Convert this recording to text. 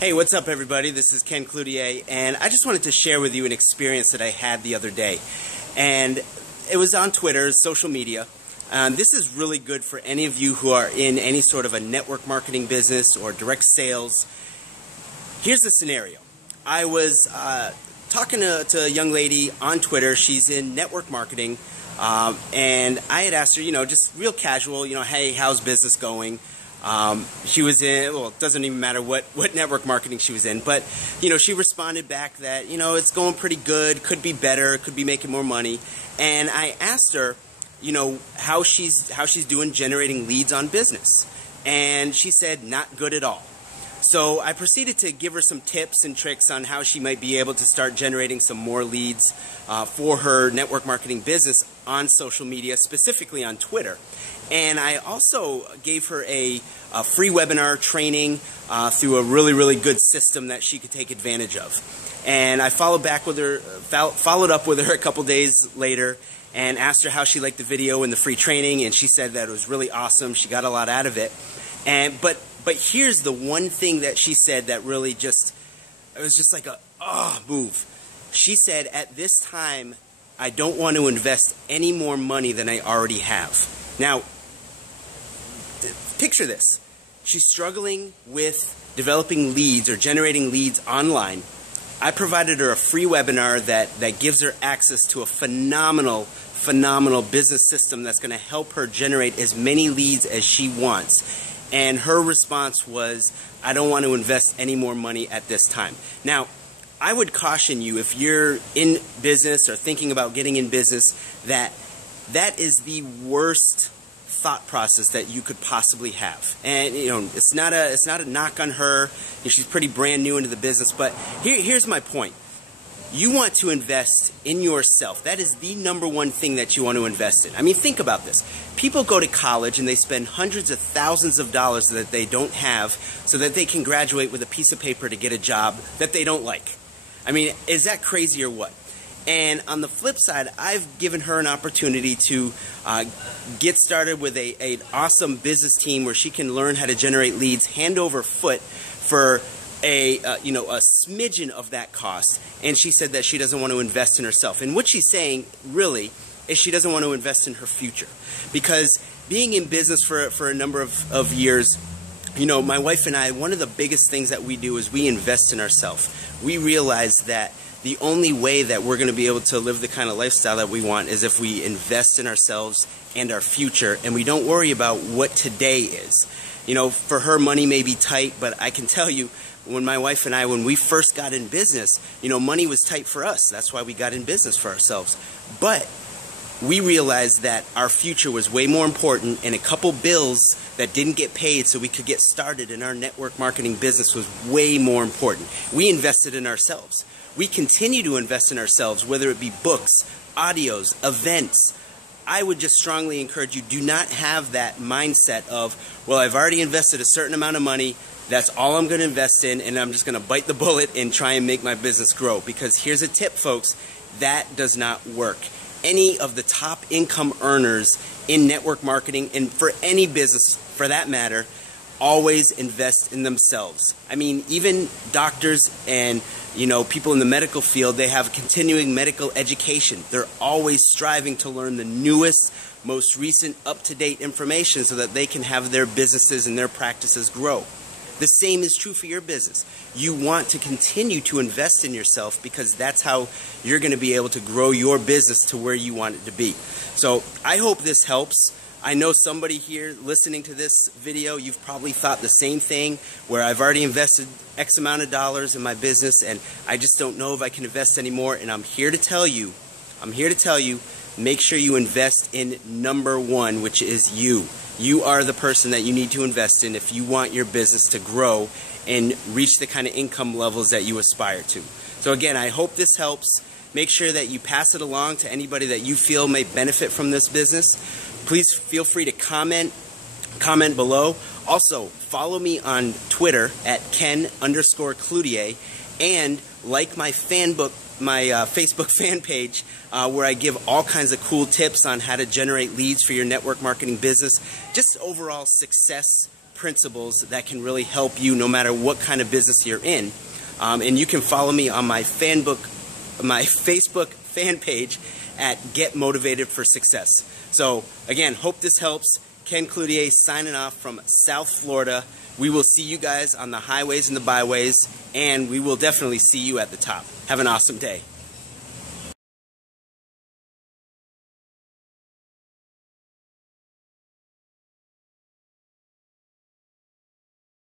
Hey, what's up everybody? This is Ken Cloutier, and I just wanted to share with you an experience that I had the other day. And it was on Twitter, social media. This is really good for any of you who are in any sort of a network marketing business or direct sales. Here's the scenario. I was talking to a young lady on Twitter. She's in network marketing, and I had asked her, just real casual, hey, how's business going? She was in, well, it doesn't even matter what network marketing she was in, but, she responded back that, it's going pretty good, could be better, could be making more money. And I asked her, how she's doing generating leads on business. And she said, not good at all. So I proceeded to give her some tips and tricks on how she might be able to start generating some more leads for her network marketing business on social media, specifically on Twitter. And I also gave her a free webinar training through a really good system that she could take advantage of. And I followed up with her a couple days later and asked her how she liked the video and the free training, and she said that it was really awesome. She got a lot out of it. But here's the one thing that she said that really it was just like a move. She said, at this time, I don't want to invest any more money than I already have. Now, picture this. She's struggling with developing leads or generating leads online. I provided her a free webinar that gives her access to a phenomenal business system that's going to help her generate as many leads as she wants. And her response was, I don't want to invest any more money at this time. Now, I would caution you, if you're in business or thinking about getting in business, that is the worst thought process that you could possibly have. And it's not a knock on her. She's pretty brand new into the business, but here's my point. You want to invest in yourself. That is the number one thing that you want to invest in. I mean, think about this. People go to college and they spend hundreds of thousands of dollars that they don't have so that they can graduate with a piece of paper to get a job that they don't like. I mean, is that crazy or what? And on the flip side, I've given her an opportunity to get started with an awesome business team where she can learn how to generate leads hand over foot for a smidgen of that cost. And she said that she doesn't want to invest in herself. And what she's saying really is she doesn't want to invest in her future. Because being in business for a number of years, my wife and I, one of the biggest things that we do is we invest in ourselves. We realize that the only way that we're going to be able to live the kind of lifestyle that we want is if we invest in ourselves and our future, and we don't worry about what today is. For her, money may be tight, but I can tell you, when my wife and I, when we first got in business, money was tight for us. That's why we got in business for ourselves. But we realized that our future was way more important, and a couple bills that didn't get paid so we could get started in our network marketing business was way more important. We invested in ourselves. We continue to invest in ourselves, whether it be books, audios, events. I would just strongly encourage you, do not have that mindset of, well, I've already invested a certain amount of money, that's all I'm going to invest in, and I'm just going to bite the bullet and try and make my business grow. Because here's a tip, folks, that does not work. Any of the top income earners in network marketing, and for any business for that matter, always invest in themselves. I mean, even doctors and people in the medical field, they have continuing medical education. They're always striving to learn the newest, most recent, up-to-date information so that they can have their businesses and their practices grow. The same is true for your business. You want to continue to invest in yourself because that's how you're going to be able to grow your business to where you want it to be. So I hope this helps. I know somebody here listening to this video, you've probably thought the same thing, where I've already invested X amount of dollars in my business and I just don't know if I can invest anymore. And I'm here to tell you, make sure you invest in number one, which is you. You are the person that you need to invest in if you want your business to grow and reach the kind of income levels that you aspire to. So again, I hope this helps. Make sure that you pass it along to anybody that you feel may benefit from this business. Please feel free to comment below. Also, follow me on Twitter at Ken_Cloutier, and like my Facebook fan page where I give all kinds of cool tips on how to generate leads for your network marketing business. Just overall success principles that can really help you no matter what kind of business you're in. And you can follow me on my Facebook fan page at Get Motivated for Success. So again, hope this helps. Ken Cloutier signing off from South Florida. We will see you guys on the highways and the byways, and we will definitely see you at the top. Have an awesome day.